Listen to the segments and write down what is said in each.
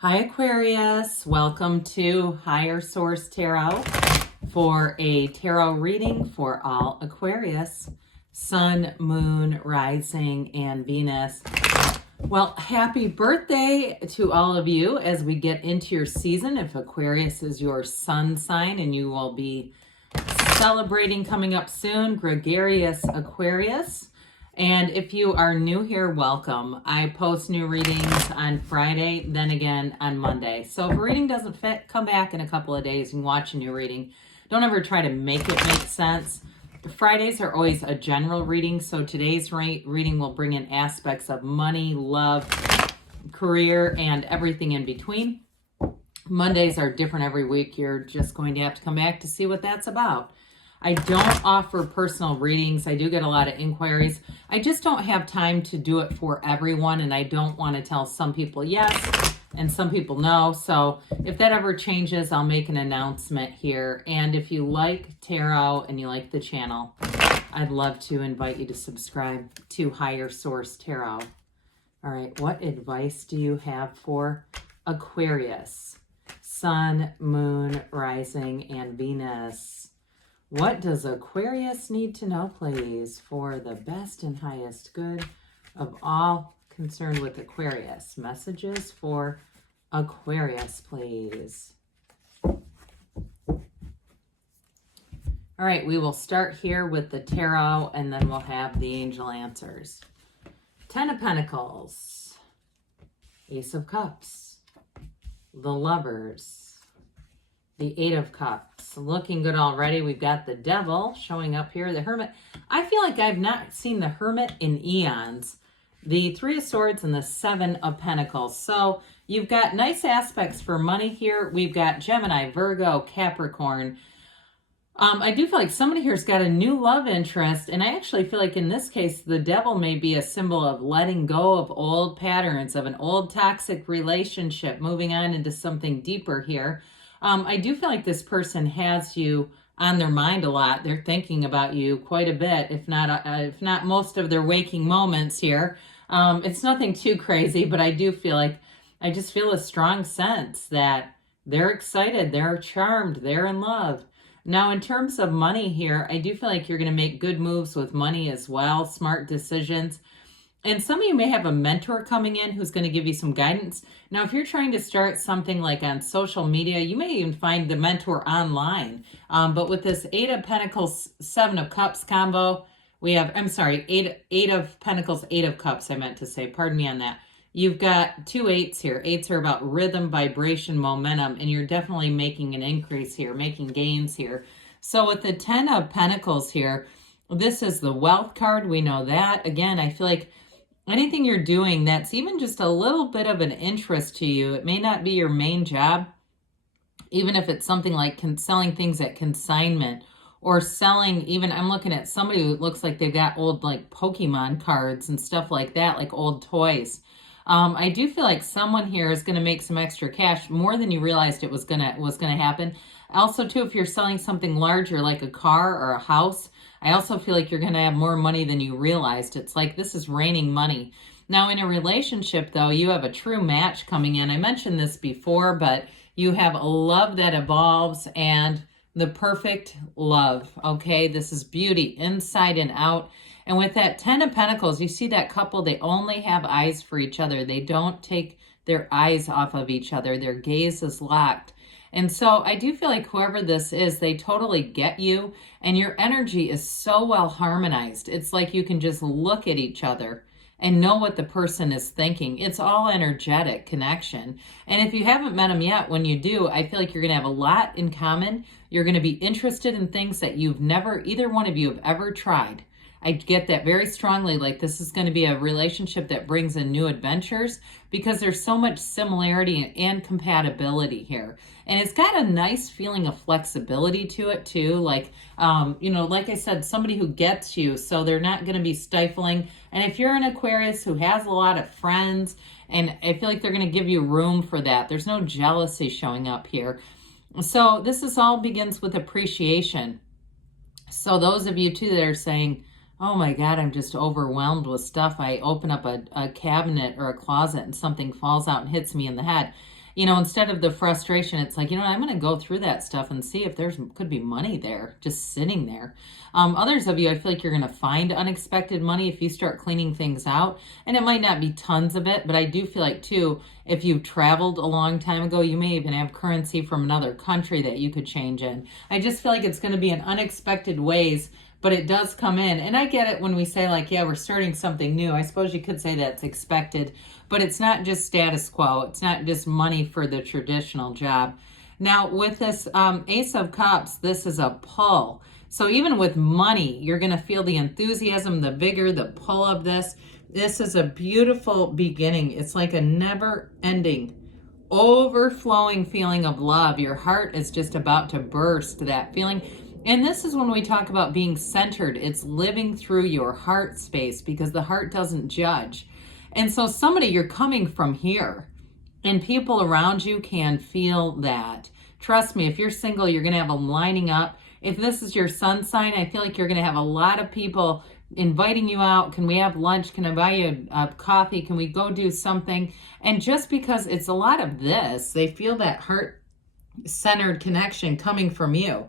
Hi Aquarius, welcome to Higher Source Tarot for a tarot reading for all Aquarius, Sun, Moon, Rising, and Venus. Well, happy birthday to all of you as we get into your season. If Aquarius is your sun sign, and you will be celebrating coming up soon, Gregarious Aquarius. And if you are new here, welcome. I post new readings on Friday, then again on Monday. So if a reading doesn't fit, come back in a couple of days and watch a new reading. Don't ever try to make it make sense. Fridays are always a general reading, so today's reading will bring in aspects of money, love, career, and everything in between. Mondays are different every week. You're just going to have to come back to see what that's about. I don't offer personal readings. I do get a lot of inquiries. I just don't have time to do it for everyone, and I don't want to tell some people yes and some people no. So if that ever changes, I'll make an announcement here. And if you like tarot and you like the channel, I'd love to invite you to subscribe to Higher Source Tarot. All right, what advice do you have for Aquarius? Sun, Moon, Rising, and Venus. What does Aquarius need to know, please, for the best and highest good of all concerned with Aquarius? Messages for Aquarius, please. All right, we will start here with the tarot, and then we'll have the angel answers. Ten of Pentacles, Ace of Cups, the Lovers, the Eight of Cups. Looking good already. We've got the Devil showing up here. The Hermit. I feel like I've not seen the Hermit in eons. The Three of Swords and the Seven of Pentacles. So you've got nice aspects for money here. We've got Gemini, Virgo, Capricorn. I do feel like somebody here's got a new love interest, and I actually feel like in this case, the Devil may be a symbol of letting go of old patterns, of an old toxic relationship, moving on into something deeper here. I do feel like this person has you on their mind a lot. They're thinking about you quite a bit, if not most of their waking moments here. It's nothing too crazy, but I do feel like, I just feel a strong sense that they're excited, they're charmed, they're in love. Now, in terms of money here, I do feel like you're going to make good moves with money as well, smart decisions. And some of you may have a mentor coming in who's going to give you some guidance. Now, if you're trying to start something like on social media, you may even find the mentor online. But with this Eight of Pentacles, Seven of Cups combo, we have, Eight of Pentacles, Eight of Cups, I meant to say. Pardon me on that. You've got two eights here. Eights are about rhythm, vibration, momentum, and you're definitely making an increase here, making gains here. So with the Ten of Pentacles here, this is the wealth card. We know that. Again, I feel like anything you're doing that's even just a little bit of an interest to you, it may not be your main job, even if it's something like selling things at consignment or selling, even I'm looking at somebody who looks like they've got old like Pokemon cards and stuff like that, like old toys. I do feel like someone here is going to make some extra cash, more than you realized it was gonna happen. Also, too, if you're selling something larger like a car or a house, I also feel like you're going to have more money than you realized. It's like this is raining money. Now, in a relationship, though, you have a true match coming in. I mentioned this before, but you have a love that evolves and the perfect love, okay? This is beauty inside and out. And with that Ten of Pentacles, you see that couple, they only have eyes for each other. They don't take their eyes off of each other. Their gaze is locked. And so I do feel like whoever this is, they totally get you, and your energy is so well harmonized. It's like you can just look at each other and know what the person is thinking. It's all energetic connection. And if you haven't met them yet, when you do, I feel like you're going to have a lot in common. You're going to be interested in things that either one of you have ever tried. I get that very strongly, like this is going to be a relationship that brings in new adventures because there's so much similarity and compatibility here. And it's got a nice feeling of flexibility to it too. Like, like I said, somebody who gets you, so they're not going to be stifling. And if you're an Aquarius who has a lot of friends, and I feel like they're going to give you room for that. There's no jealousy showing up here. So this all begins with appreciation. So those of you too that are saying, oh my God, I'm just overwhelmed with stuff. I open up a cabinet or a closet and something falls out and hits me in the head. instead of the frustration, it's like, I'm going to go through that stuff and see if could be money there just sitting there. Others of you, I feel like you're going to find unexpected money if you start cleaning things out. And it might not be tons of it, but I do feel like, too, if you've traveled a long time ago, you may even have currency from another country that you could change in. I just feel like it's going to be in unexpected ways, but it does come in. And I get it when we say, like, yeah, we're starting something new. I suppose you could say that's expected, but it's not just status quo. It's not just money for the traditional job. Now, with this Ace of Cups, this is a pull. So even with money, you're going to feel the enthusiasm, the vigor, the pull of this. This is a beautiful beginning. It's like a never-ending, overflowing feeling of love. Your heart is just about to burst, that feeling. And this is when we talk about being centered. It's living through your heart space, because the heart doesn't judge. And so you're coming from here, and people around you can feel that. Trust me, if you're single, you're going to have them lining up. If this is your sun sign, I feel like you're going to have a lot of people inviting you out. Can we have lunch? Can I buy you a coffee? Can we go do something? And just because it's a lot of this, they feel that heart-centered connection coming from you.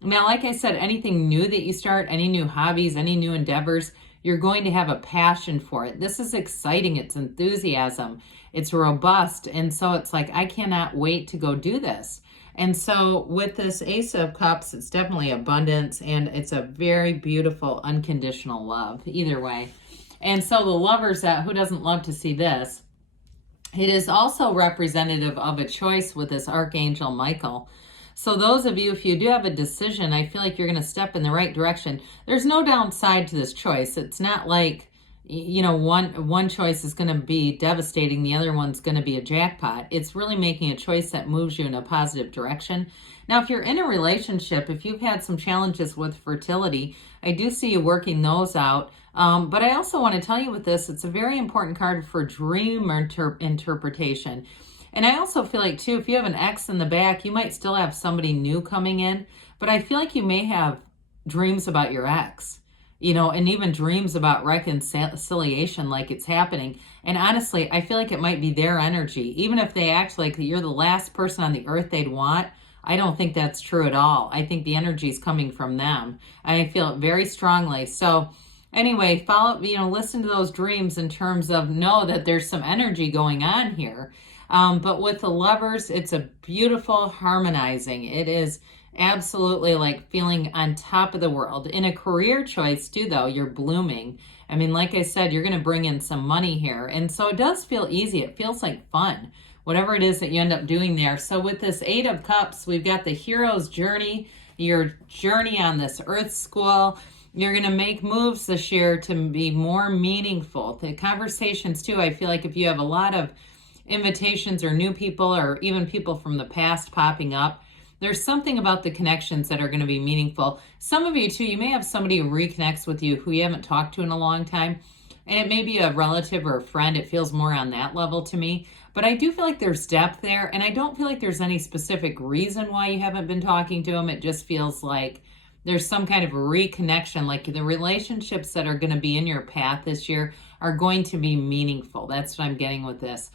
Now, like I said, anything new that you start, any new hobbies, any new endeavors, you're going to have a passion for it. This is exciting. It's enthusiasm. It's robust. And so it's like, I cannot wait to go do this. And so with this Ace of Cups, it's definitely abundance, and it's a very beautiful, unconditional love, either way. And so the lovers, who doesn't love to see this? It is also representative of a choice with this Archangel Michael. So those of you, if you do have a decision, I feel like you're going to step in the right direction. There's no downside to this choice. It's not like, one choice is going to be devastating, the other one's going to be a jackpot. It's really making a choice that moves you in a positive direction. Now, if you're in a relationship, if you've had some challenges with fertility, I do see you working those out. But I also want to tell you with this, it's a very important card for dream interpretation. And I also feel like, too, if you have an ex in the back, you might still have somebody new coming in. But I feel like you may have dreams about your ex, and even dreams about reconciliation, like it's happening. And honestly, I feel like it might be their energy. Even if they act like you're the last person on the earth they'd want, I don't think that's true at all. I think the energy is coming from them. And I feel it very strongly. So anyway, listen to those dreams in terms of know that there's some energy going on here. But with the lovers, it's a beautiful harmonizing. It is absolutely like feeling on top of the world. In a career choice too, though, you're blooming. I mean, like I said, you're going to bring in some money here. And so it does feel easy. It feels like fun, whatever it is that you end up doing there. So with this Eight of Cups, we've got the hero's journey, your journey on this earth school. You're going to make moves this year to be more meaningful. The conversations too, I feel like if you have a lot of invitations or new people or even people from the past popping up, there's something about the connections that are going to be meaningful. Some of you too, you may have somebody who reconnects with you who you haven't talked to in a long time. And it may be a relative or a friend. It feels more on that level to me. But I do feel like there's depth there. And I don't feel like there's any specific reason why you haven't been talking to them. It just feels like there's some kind of reconnection. Like the relationships that are going to be in your path this year are going to be meaningful. That's what I'm getting with this.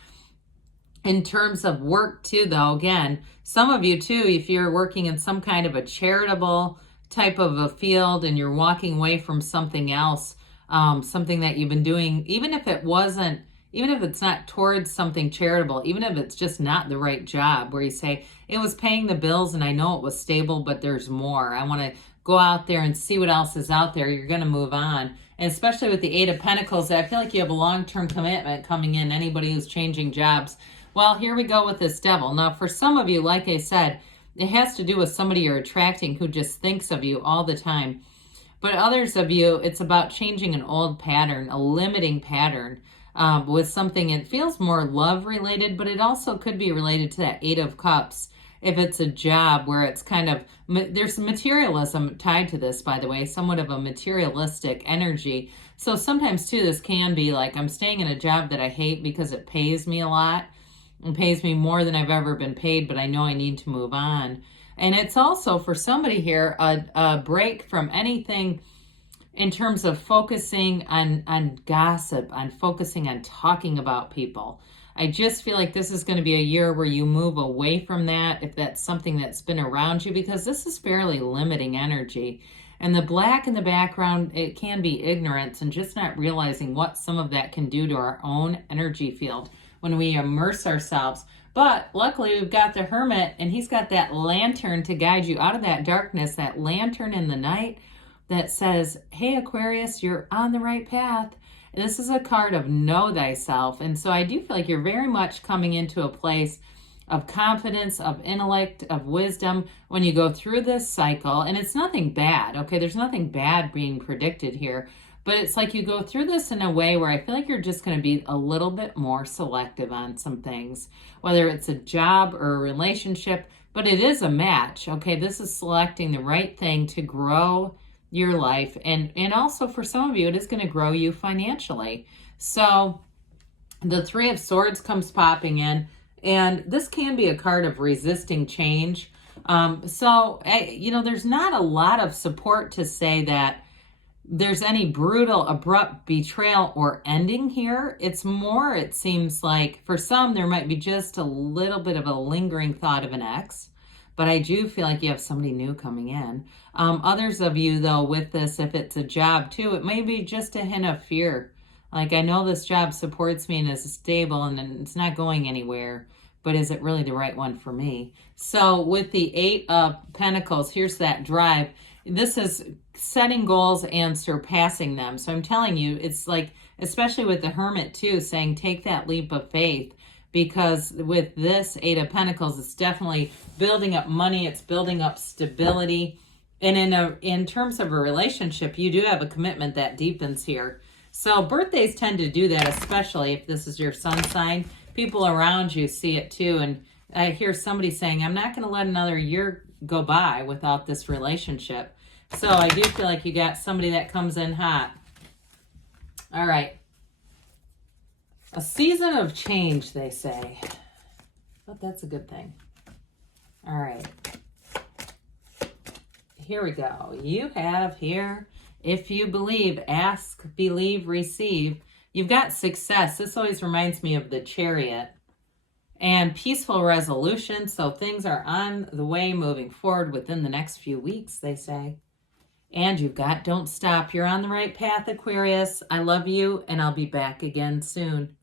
In terms of work too, though, again, some of you too, if you're working in some kind of a charitable type of a field and you're walking away from something else, something that you've been doing, even if it's not towards something charitable, even if it's just not the right job, where you say, it was paying the bills and I know it was stable, but there's more. I want to go out there and see what else is out there. You're going to move on. And especially with the Eight of Pentacles, I feel like you have a long-term commitment coming in, anybody who's changing jobs. Well, here we go with this Devil. Now, for some of you, like I said, it has to do with somebody you're attracting who just thinks of you all the time. But others of you, it's about changing an old pattern, a limiting pattern with something. It feels more love-related, but it also could be related to that Eight of Cups. If it's a job where it's kind of, there's materialism tied to this, by the way, somewhat of a materialistic energy. So sometimes, too, this can be like, I'm staying in a job that I hate because it pays me a lot. It pays me more than I've ever been paid, but I know I need to move on. And it's also, for somebody here, a break from anything in terms of focusing on gossip, on focusing on talking about people. I just feel like this is going to be a year where you move away from that, if that's something that's been around you, because this is fairly limiting energy. And the black in the background, it can be ignorance and just not realizing what some of that can do to our own energy field when we immerse ourselves. But luckily we've got the Hermit, and he's got that lantern to guide you out of that darkness, that lantern in the night that says, hey, Aquarius, you're on the right path. And this is a card of know thyself. And so I do feel like you're very much coming into a place of confidence, of intellect, of wisdom when you go through this cycle. And it's nothing bad, okay? There's nothing bad being predicted here. But it's like you go through this in a way where I feel like you're just going to be a little bit more selective on some things, whether it's a job or a relationship, but it is a match, okay? This is selecting the right thing to grow your life. And also for some of you, it is going to grow you financially. So the Three of Swords comes popping in, and this can be a card of resisting change. There's not a lot of support to say that there's any brutal, abrupt betrayal or ending here. It's more, it seems like for some, there might be just a little bit of a lingering thought of an ex, but I do feel like you have somebody new coming in. Others of you, though, with this, if it's a job too, it may be just a hint of fear. Like, I know this job supports me and is stable and it's not going anywhere, but is it really the right one for me? So with the Eight of Pentacles, here's that drive. This is setting goals and surpassing them. So I'm telling you, it's like, especially with the Hermit too, saying take that leap of faith, because with this Eight of Pentacles, it's definitely building up money. It's building up stability. And in terms of a relationship, you do have a commitment that deepens here. So birthdays tend to do that, especially if this is your sun sign. People around you see it too. And I hear somebody saying, I'm not going to let another year go by without this relationship. So I do feel like you got somebody that comes in hot. All right. A season of change, they say. But that's a good thing. All right. Here we go. You have here, if you believe, ask, believe, receive. You've got success. This always reminds me of the Chariot. And peaceful resolution. So things are on the way, moving forward within the next few weeks, they say. And you've got don't stop. You're on the right path, Aquarius. I love you, and I'll be back again soon.